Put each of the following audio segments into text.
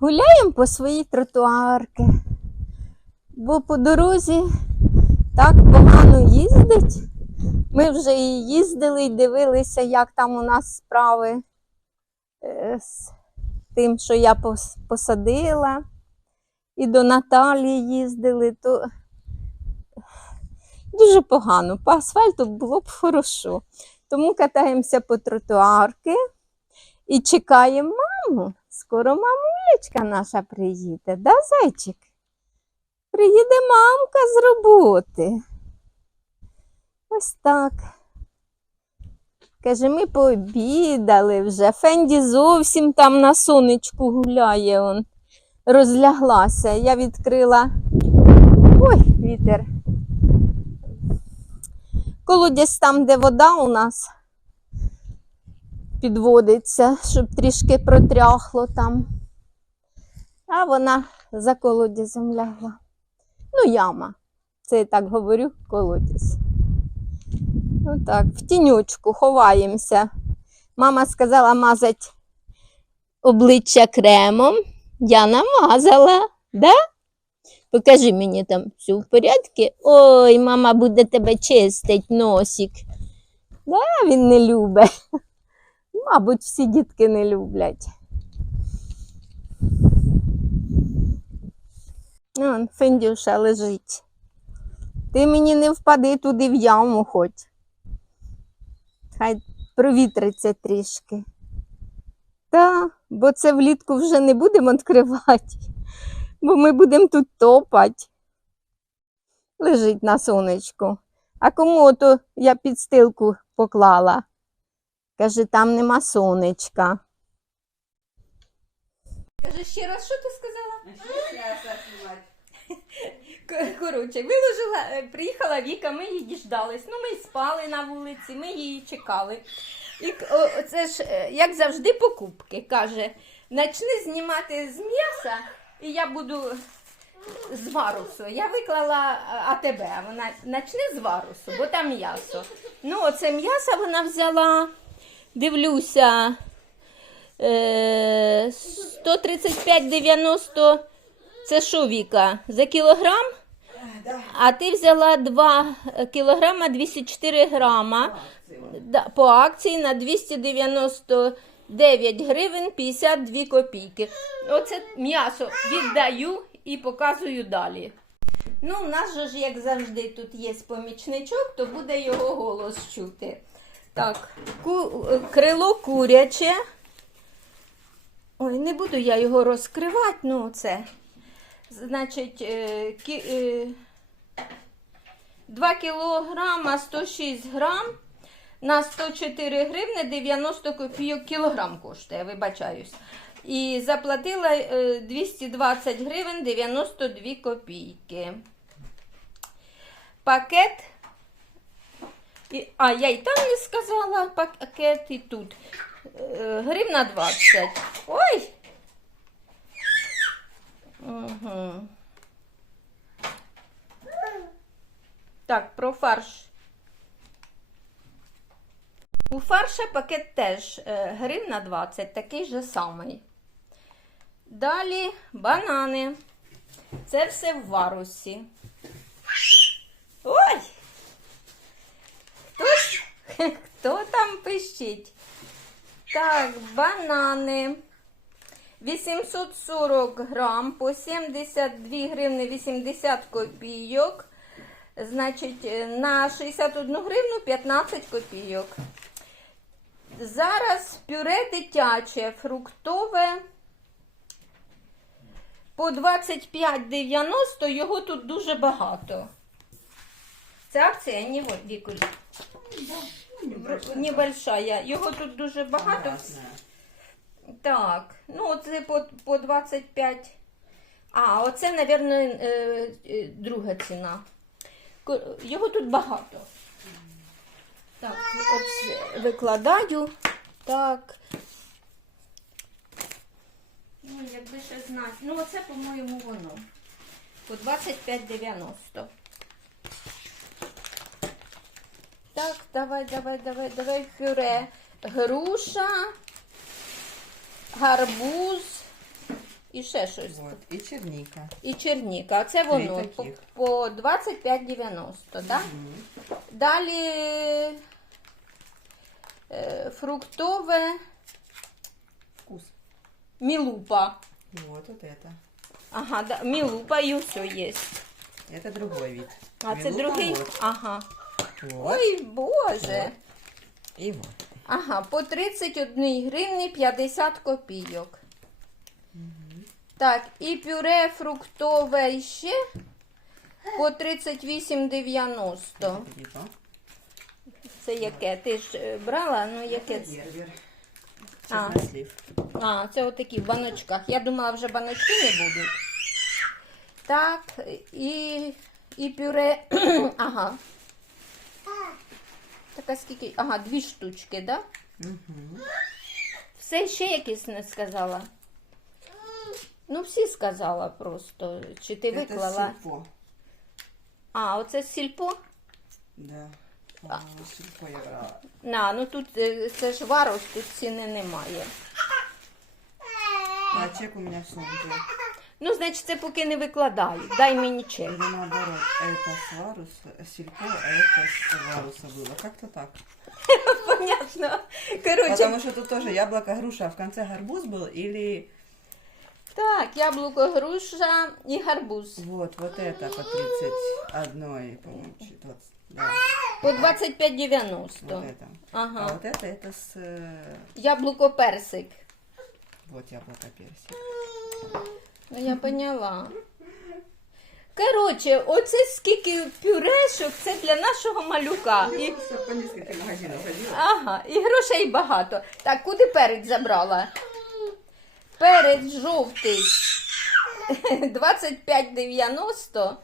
Гуляємо по своїй тротуарки, бо по дорозі так погано їздить. Ми вже і їздили, і дивилися, як там у нас справи е, з тим, що я посадила. І до Наталії їздили, то дуже погано. По асфальту було б хорошо. Тому катаємося по тротуарки і чекаємо маму. Скоро мамулечка наша приїде, да, зайчик? Приїде мамка з роботи. Ось так. Каже, ми пообідали вже. Фенді зовсім там на сонечку гуляє. Он. Розляглася. Я відкрила. Ой, вітер. Колодязь там, де вода у нас підводиться, щоб трішки протряхло там. А вона за колодязем лягла. Ну, яма. Це я так говорю, колодязь. Отак, в тінючку ховаємося. Мама сказала мазати обличчя кремом. Я намазала, да? Покажи мені там все в порядку. Ой, мама буде тебе чистить носик. Да, він не любить. Мабуть, всі дітки не люблять. Он, Фендюша лежить. Ти мені не впади туди в яму хоч. Хай провітриться трішки. Та, бо це влітку вже не будемо відкривати, бо ми будемо тут топати. Лежить на сонечку. А кому ото я підстилку поклала? Каже, там нема сонечка. Каже ще раз, що ти сказала? Коротше, виложила, е, приїхала Віка, ми її діждались. Ну, ми спали на вулиці, ми її чекали. І о, це ж, е, як завжди, покупки. Каже, начни знімати з м'яса, і я буду з варусу. Я виклала е, АТБ, а вона начни з варусу, бо там м'ясо. Ну, оце м'ясо вона взяла, дивлюся. Е, 135,90 це що, Віка? За кілограм? А ти взяла 2 кілограма 204 грама по акції на 299 гривень 52 копійки. Оце м'ясо віддаю і показую далі. Ну, у нас же ж, як завжди, тут є помічничок, то буде його голос чути. Так, ку- е, крило куряче. Ой, не буду я його розкривати, ну це. Значить, е, кі, е, 2 кілограма 106 грам на 104 гривни 90 копійок кілограм коштує, вибачаюсь. І заплатила е, 220 гривень 92 копійки. Пакет. І, а, я й там не сказала пакет і тут. Е, Гривна 20. Ой! Угу. Так, про фарш. У фарша пакет теж е, гривна 20, такий же самий. Далі банани. Це все в варусі. Ой! Хтось, хто там пищить? Так, банани. 840 грам по 72 гривни 80 копійок. Значить, е, на 61 гривну 15 копійок. Зараз пюре дитяче, фруктове. По 25,90 його тут дуже багато. Це акція не вот, Вікуль. Небольшая. Його тут дуже багато. Так, ну це по, по 25. А, оце, мабуть, е, е, друга ціна. Його тут багато. Так, от викладаю. Так. Ну, якби ще знати. Ну, оце, по-моєму, воно. По 25,90. Так, давай, давай, давай, давай пюре. Груша, гарбуз, і ще щось. Вот. И черника. І черніка. А це воно по, таких. по 25,90, да? Далі е, фруктове Вкус. мілупа. Вот, вот это. Ага, да, мілупа і все є. Это другой вид. А це другий. Вот. Ага. Ой, Боже. И вот. Ага, по 31 гривні 50 копійок. Так, і пюре фруктове ще по 38,90. Це яке? Ти ж е, брала? Ну яке це? А. А, це отакі в баночках. Я думала, вже баночки не будуть. Так, і, і пюре. ага. Така скільки. Ага, дві штучки, да? Мгм. Все ще якісь не сказала. Ну, всі сказала просто. Чи ти виклала? сельпо. А, оце сільпо? Да. А. А, я брала. На, ну тут е, це ж варус, тут ціни немає. А чек у меня в сумке. Ну, значить, це поки не викладаю. Дай мені чек. Или наоборот, это с варуса, сельпо, а это с варуса было. Как-то так. Понятно. Коротше, Потому что тут тоже яблоко, груша, а в конце гарбуз был или... так, яблуко, груша і гарбуз. Вот, вот это по 31, по-моему, чи- вот, да, По 25,90. вот это. А Ага. вот это, это с... э, Яблуко персик. Вот яблоко персик. Я поняла. Коротше, оце скільки пюрешок, це для нашого малюка. І, по ходила. ага, і грошей багато. Так, куди перець забрала? Перець жовтий 25,90.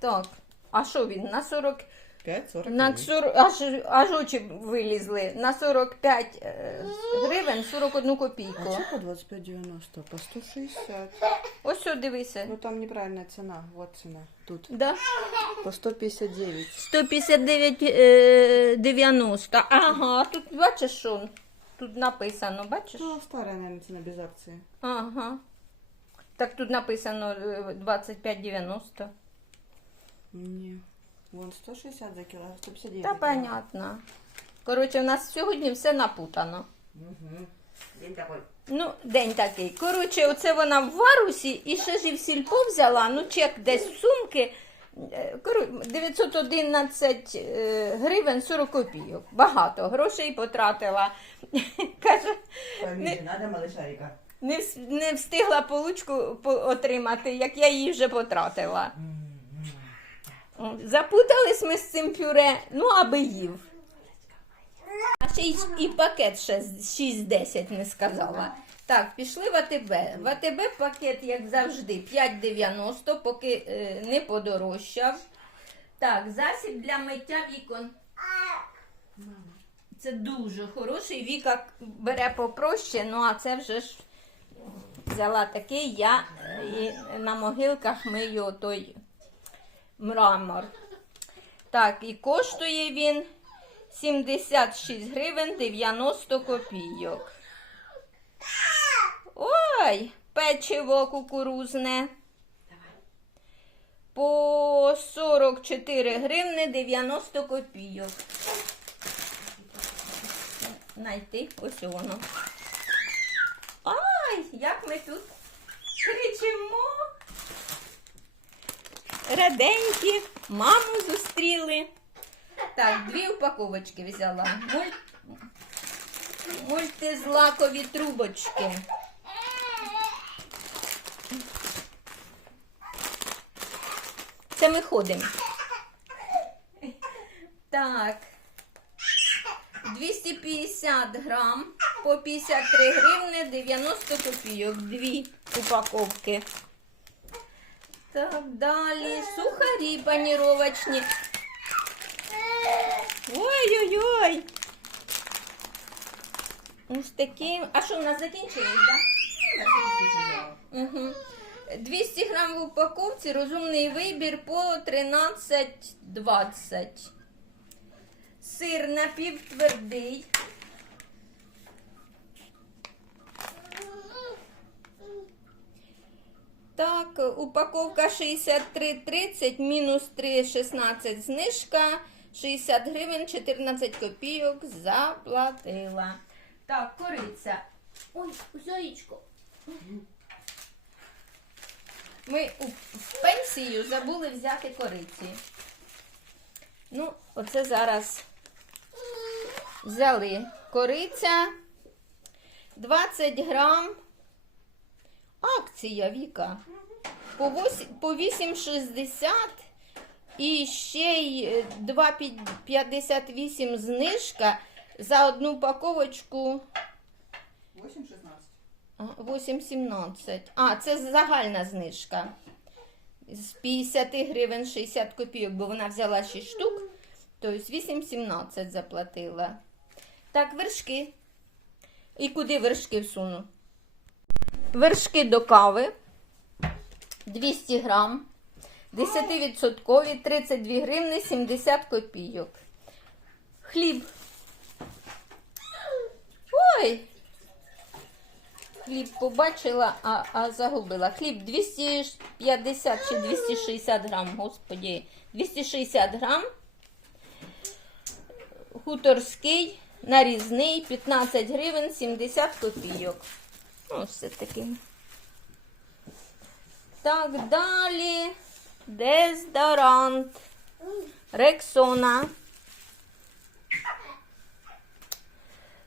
Так, а що він? На 40. 5, 40 На 40, аж, аж очі вилізли. На 45 е, гривень 41 А копійку. что по 25,90? По 160. Ось що дивися. Ну там неправильная цена. Вот цена. Тут. Да? По 159. 159,90. Ага, тут бачиш, що тут написано, бачиш? Ну, старая, наверное, цена без акции. Ага. Так тут написано е, 25,90. Не. Вон 160 за кило, 159 Та понятно. Коротше, у нас сьогодні все напутано. Мгм. День такой. Ну, день такий. Коротше, оце вона в варусі і ще ж і в сільпо взяла, ну чек десь в сумки. Е, кору- 911 е, гривень 40 копійок. Багато грошей потратила. Каже, не, вс- не встигла получку по- отримати, як я її вже потратила. О, Запутались ми з цим пюре, ну аби їв. А ще й, і пакет ще з 6,10 не сказала. Так, пішли в АТБ. В АТБ пакет, як завжди, 5,90, поки е, не подорожчав. Так, засіб для миття вікон. Це дуже хороший. Віка бере попроще, ну а це вже ж взяла такий. Я е, і на могилках мию той мрамор. Так, і коштує він 76 гривень 90 копійок. Ой, печиво кукурузне. По 44 гривни 90 копійок. Найти ось воно. Ай, як ми тут кричимо. Раденькі, маму зустріли. Так, дві упаковочки взяла. Муль... Мультизлакові трубочки. Це ми ходимо. Так. 250 грам по 53 гривни 90 копійок. Дві упаковки. Так, далі. Сухарі паніровочні. Ой-ой-ой. Ось такі. А що, у нас закінчились, так? Угу. 200 грам в упаковці, розумний вибір по 13,20. Сир напівтвердий. Так, упаковка 63,30, мінус 3,16 знижка, 60 гривень, 14 копійок заплатила. Так, кориця. Ой, зоїчко. Ми в пенсію забули взяти кориці. Ну, оце зараз взяли кориця 20 грам. Акція Віка. По по 8,60 і ще й е, 2,58 знижка за одну упаковочку 8-16. 8,17. А, це загальна знижка. З 50 гривень 60 копійок, бо вона взяла 6 штук, тобто 8,17 заплатила. Так, вершки. І куди вершки всуну? Вершки до кави 200 грам, 10% 32 гривни 70 копійок. Хліб. Ой! Хліб побачила, а, а загубила. Хліб 250 чи 260 грам, господі. 260 грам. Хуторський, нарізний, 15 гривень, 70 копійок. Ну, все таки. Так, далі. Дезодорант. Рексона.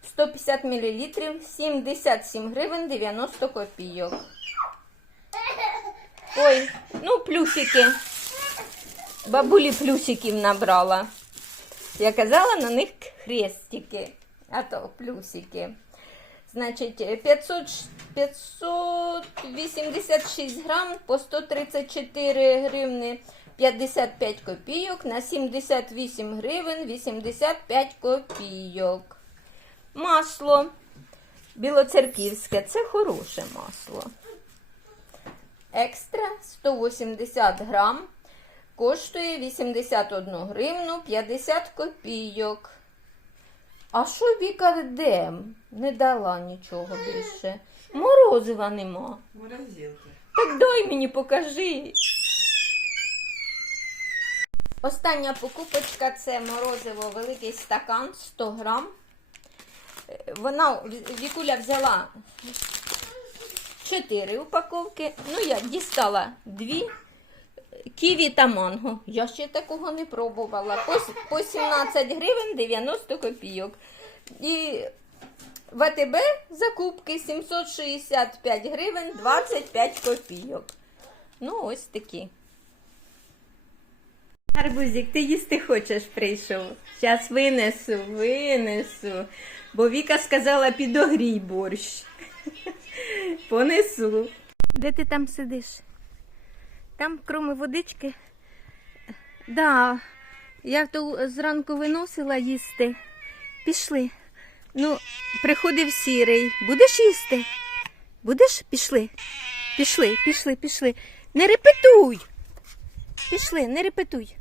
150 мл, 77 гривень 90 копійок. Ой, ну плюсики. Бабулі плюсиків набрала. Я казала на них хрестики, а то плюсики. Значить, 500, 586 грам по 134 гривни 55 копійок на 78 гривень 85 копійок. Масло білоцерківське це хороше масло. Екстра 180 грам. Коштує 81 гривну 50 копійок. А що Віка де? Не дала нічого більше. Морозива нема. Морозилки. Так дай мені покажи. Остання покупочка це морозиво великий стакан 100 грам. Е, Вона Вікуля взяла 4 упаковки. Ну, я дістала 2 ківі та манго. Я ще такого не пробувала. По 17 гривень 90 копійок. І в АТБ закупки 765 гривень 25 копійок. Ну, ось такі. Арбузик, ти їсти хочеш прийшов? Зараз винесу, винесу. Бо Віка сказала підогрій борщ. Понесу. Де ти там сидиш? Там, кроме водички. Да, я то зранку виносила їсти. Пішли. Ну, приходив сірий. Будеш їсти? Будеш? Пішли. Пішли, пішли, пішли. Не репетуй. Пішли, не репетуй.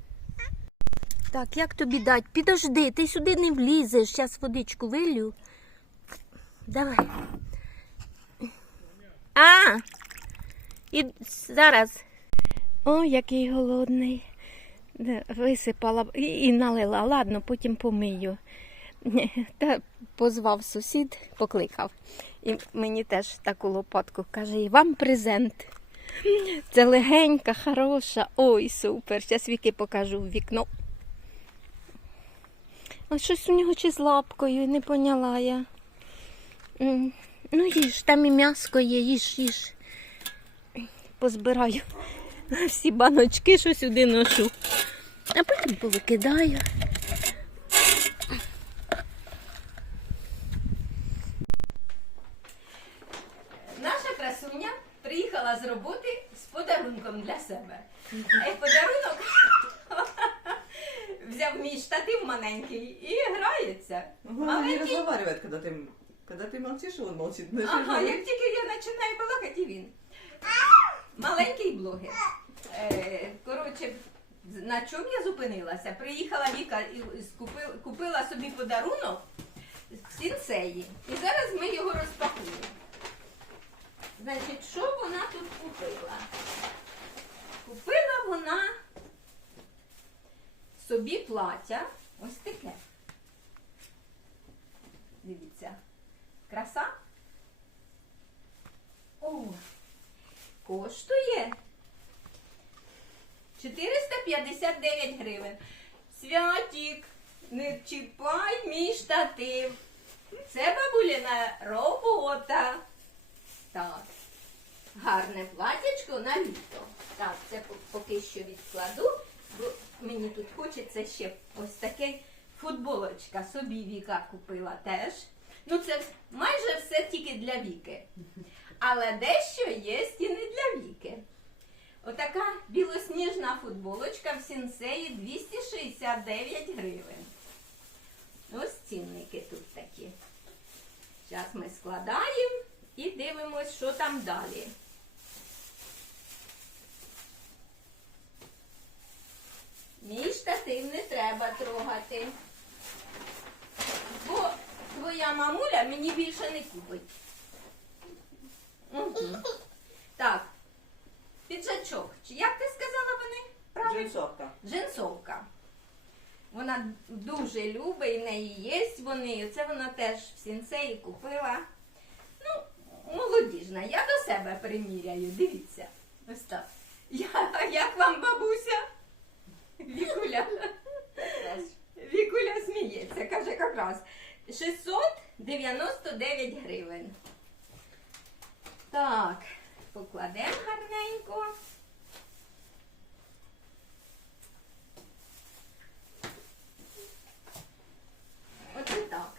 Так, як тобі дать? Підожди, ти сюди не влізеш. Зараз водичку вилю. Давай. А! І зараз. О, який голодний. Висипала і, налила. Ладно, потім помию. Та позвав сусід, покликав. І мені теж таку лопатку каже, і вам презент. Це легенька, хороша. Ой, супер. Зараз Віки покажу в вікно. А щось у нього чи з лапкою, не поняла я. Ну, їж, там і м'яско є, їж, їж. Позбираю всі баночки, що сюди ношу. А потім повикидаю. Наша красуня приїхала з роботи з подарунком для себе. Подарунок взяв мій штатив маленький і грається. Главное не Маленький. разговаривает, когда ты, когда ты молчишь, он молчит. Ага, як тільки я починаю балакати, він. Маленький блогер. Е, коротше, на чому я зупинилася? Приїхала Віка і купила собі подарунок в сінцеї. І зараз ми його розпакуємо. Значить, що вона тут купила? Купила вона собі плаття ось таке. Дивіться. Краса. О, коштує 459 гривень. Святік, не чіпай мій штатив. Це бабуліна робота. Так. Гарне платячко на літо. Так, це поки що відкладу, бо мені тут хочеться ще ось таке футболочка. Собі Віка купила теж. Ну, це майже все тільки для Віки. Але дещо є і не для Віки. Отака білосніжна футболочка в сінсеї 269 гривень. Ось цінники тут такі. Зараз ми складаємо і дивимось, що там далі. Мій штатив не треба трогати. Бо твоя мамуля мені більше не купить. Угу. Так, піджачок. Чи як ти сказала вони? Правильно? Джинсовка. Джинсовка. Вона дуже любить, в неї є вони. Це вона теж в сінцеї купила. Молодіжна. Я до себе приміряю. Дивіться. Ось так. Я, як вам бабуся? Вікуля. Вікуля сміється, каже якраз 699 гривень. Так, покладемо гарненько. Оце так.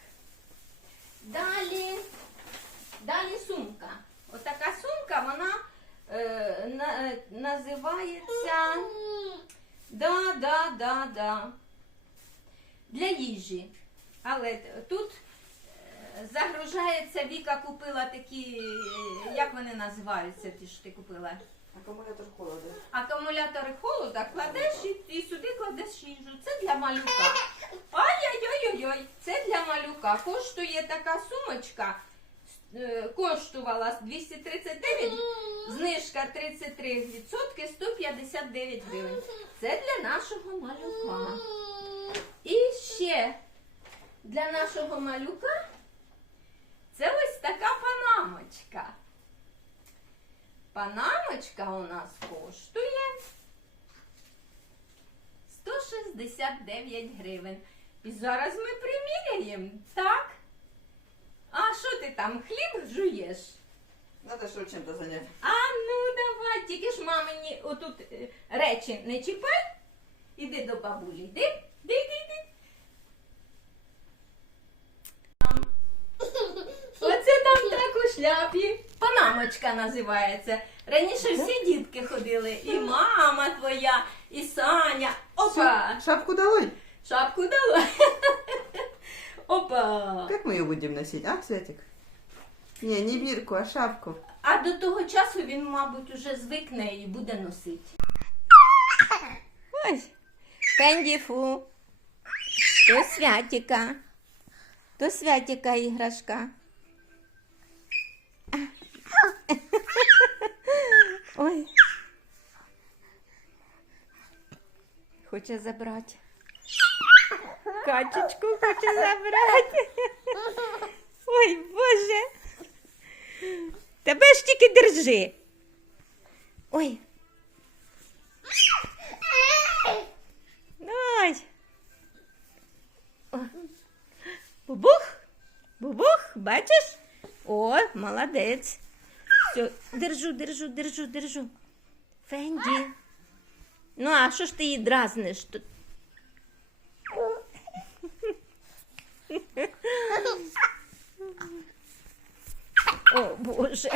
Далі, далі сумка. Отака сумка, вона е, на, е, називається. Да, да, да, да. Для їжі. Але тут е, загружається, Віка купила такі, е, як вони називаються, ті що ти купила? Акумулятор холоду. Акумулятори холода кладеш і, і сюди кладеш їжу. Це для малюка. Ай-яй-яй-яй, це для малюка. Коштує така сумочка. Е, Коштувала 239, знижка 33%, 159 гривень. Це для нашого малюка. І ще для нашого малюка це ось така панамочка. Панамочка у нас коштує 169 гривень. І зараз ми приміряємо, так? Ти там, хліб жуєш? Надо що чим-то зайняти. А ну давай, тільки ж мамині отут е, речі не чіпай. Іди до бабулі. Йди, йди, йди, йди. Там. Оце там так у шляпі. Панамочка називається. Раніше всі дітки ходили. І мама твоя, і Саня. Опа! Шапку долой. Шапку дала. Опа! Как мы ее будем носить, а, Светик? Не, не бирку, а шапку. А до того часу він, мабуть, уже звикне і буде носити. Ось, Фендіфу. То святіка. То святіка іграшка. Ой. Хоче забрати. Качечку хоче забрати. Ой, Боже. Тебе ж тільки держи. Ой. О. Бубух. Бубух, бачиш? О, молодець. Все, держу, держу, держу, держу. Фенді. Ну, а що ж ти її дразниш? Тут? О, Боже.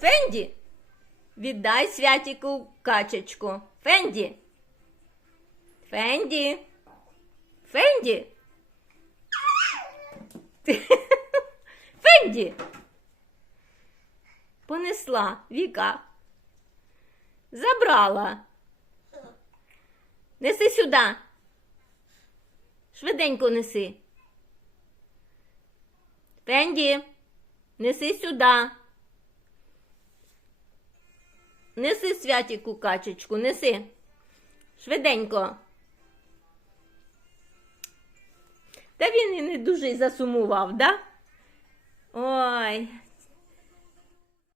Фенді, віддай святіку качечку. Фенді. Фенді. Фенді. Фенді. Понесла Віка. Забрала. Неси сюди. Швиденько неси. Фенді, неси сюди. Неси святіку качечку, неси. Швиденько. Та він і не дуже засумував, да? Ой,